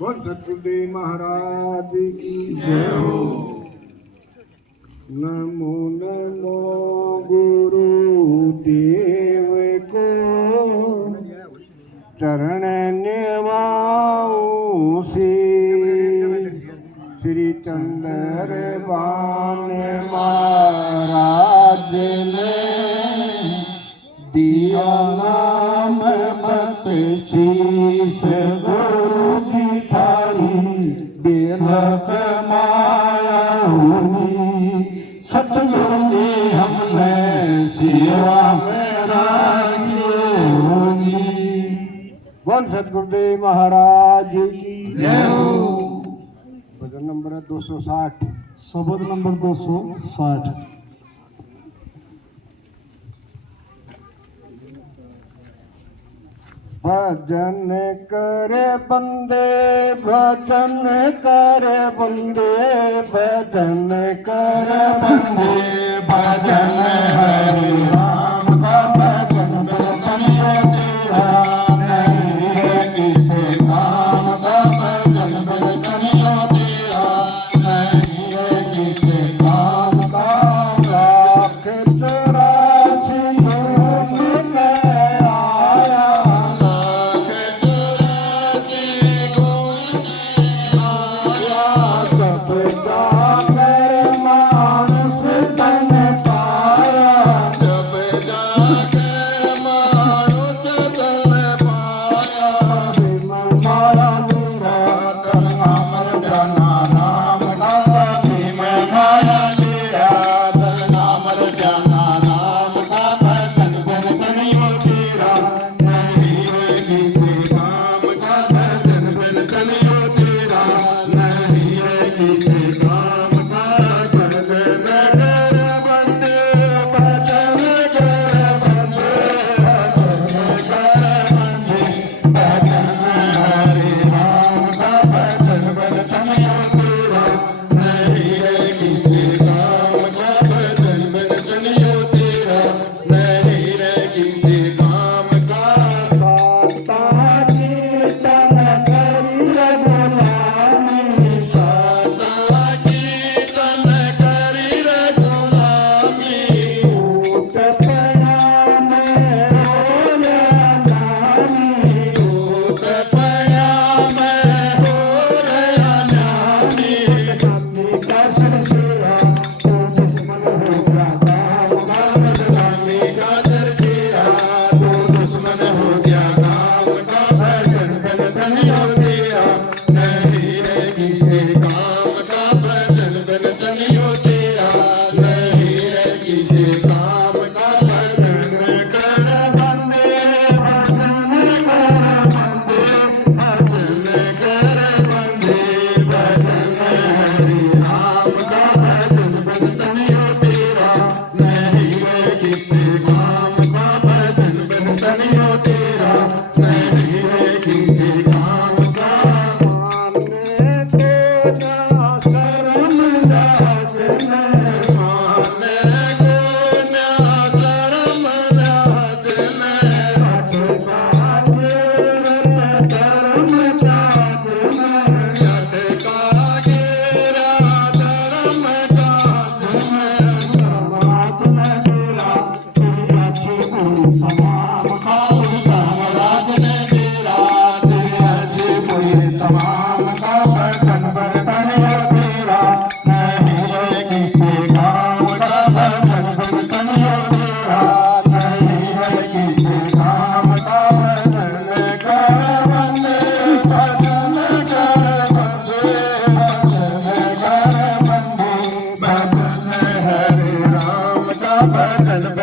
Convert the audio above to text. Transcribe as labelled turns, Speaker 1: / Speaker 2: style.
Speaker 1: भगतदे महाराज की जय हो नमो नमो गुरु देव को चरण निवाऊ से श्री चंद्र बान महाराज ने लग माया सतगुरु जी हमने सेवा बोल
Speaker 2: सतगुरु जी महाराज जय हो भजन नंबर दो सौ साठ
Speaker 3: शब्द नंबर दो सौ साठ
Speaker 1: भजन कर बंदे भजन करे बंदे भजन करे बंदे भजन Hari and I'm mm -hmm. mm -hmm.